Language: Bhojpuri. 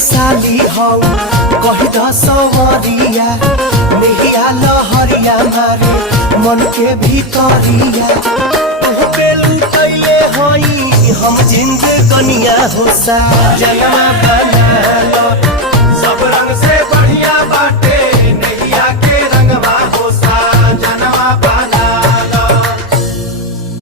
साली हो कही दसवरिया मेहिया लहरिया मारे मन के भीतरिया लुटैले हई हम जिंद कनिया हो सा जनमा